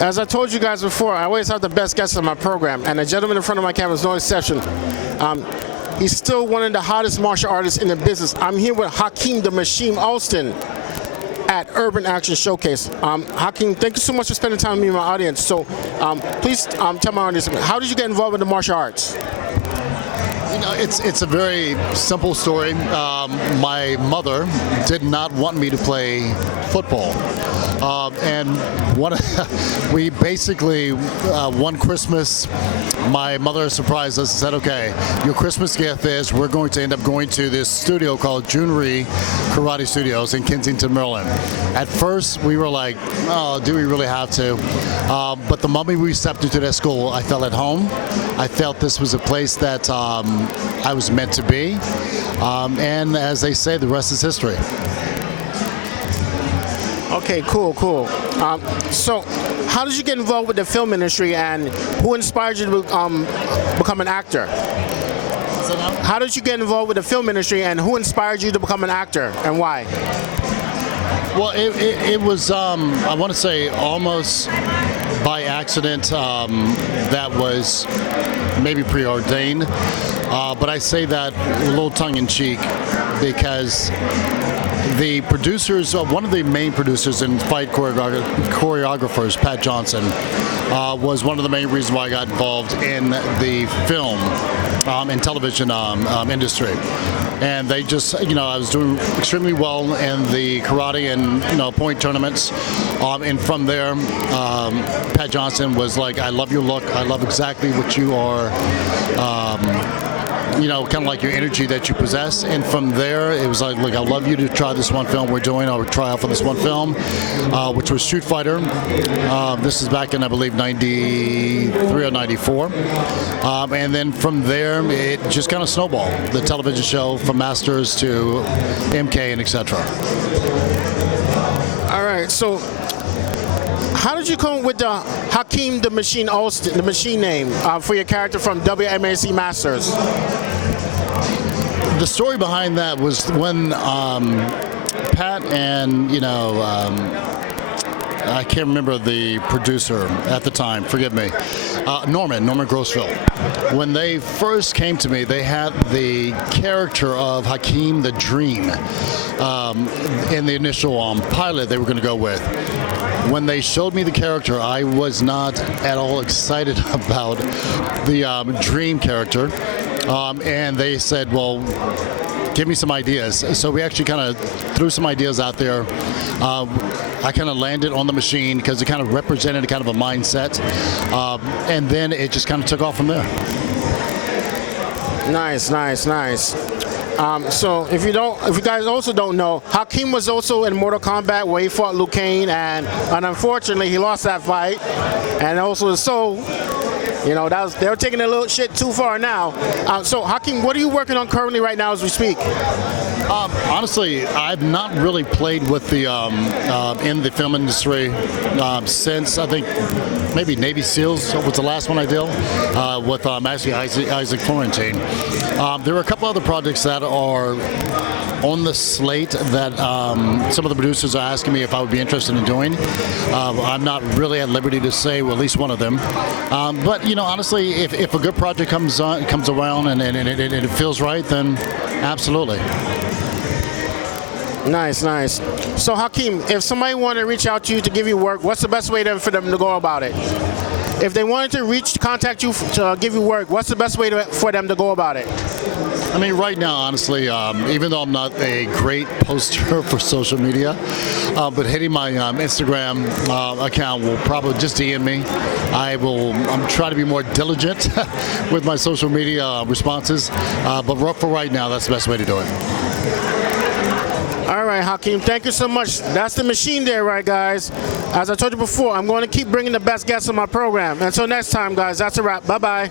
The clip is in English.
As I told you guys before, I always have the best guests on my program, and the gentleman in front of my camera is no exception. He's still one of the hottest martial artists in the business. I'm here with Hakim the Machine Alston at Urban Action Showcase. Hakim, thank you so much for spending time with me and my audience. So please tell my audience, how did you get involved in the martial arts? You know, it's a very simple story. My mother did not want me to play football. And we basically, one Christmas, my mother surprised us and said, okay, your Christmas gift is we're going to end up going to this studio called Junri Karate Studios in Kensington, Maryland. At first, we were like, oh, do we really have to? But the moment we stepped into that school, I felt at home. I felt this was a place that I was meant to be. And as they say, the rest is history. Okay, cool. So, how did you get involved with the film industry, and who inspired you to become an actor? How did you get involved with the film industry, and who inspired you to become an actor, and why? Well, it was, I want to say, almost by accident. That was maybe preordained, but I say that a little tongue-in-cheek because the producers, one of the main producers and fight choreographers, Pat Johnson, was one of the main reasons why I got involved in the film and television industry. And they just, I was doing extremely well in the karate and, point tournaments. And from there, Pat Johnson was like, I love your look. I love exactly what you are. Kind of like your energy that you possess. And from there, it was like, look, I'd love you to try this one film we're doing. I would try out for this one film, which was Street Fighter. This is back in, I believe, 93 or 94. And then from there, it just kind of snowballed. The television show from Masters to MK and etc. All right, so how did you come up with the Hakim the Machine Alston, the machine name, for your character from WMAC Masters? The story behind that was when Pat and, I can't remember the producer at the time, forgive me, Norman Grossville. When they first came to me, they had the character of Hakim the Dream in the initial pilot they were going to go with. When they showed me the character, I was not at all excited about the Dream character. And they said, well, give me some ideas. So we actually kind of threw some ideas out there. I kind of landed on the machine because it kind of represented kind of a mindset. And then it just kind of took off from there. Nice. So if you guys also don't know, Hakim was also in Mortal Kombat where he fought Liu Kang, and unfortunately he lost that fight. And also the Soul, they were taking a little shit too far now. So Hakim, what are you working on currently right now as we speak? Honestly, I've not really played with the in the film industry since I think maybe Navy SEALs was the last one I did with actually Isaac Florentine. There are a couple other projects that are on the slate that some of the producers are asking me if I would be interested in doing. I'm not really at liberty to say, well, at least one of them. But honestly, if a good project comes around and it feels right, then absolutely. Nice. So Hakim, if somebody wanted to reach out to you to give you work, what's the best way for them to go about it? If they wanted to contact you to give you work, what's the best way for them to go about it? I mean, right now, honestly, even though I'm not a great poster for social media, but hitting my Instagram account will probably just DM me. I'm trying to be more diligent with my social media responses, but for right now, that's the best way to do it. All right, Hakim, thank you so much. That's the machine there, right, guys? As I told you before, I'm going to keep bringing the best guests on my program. Until next time, guys, that's a wrap. Bye-bye.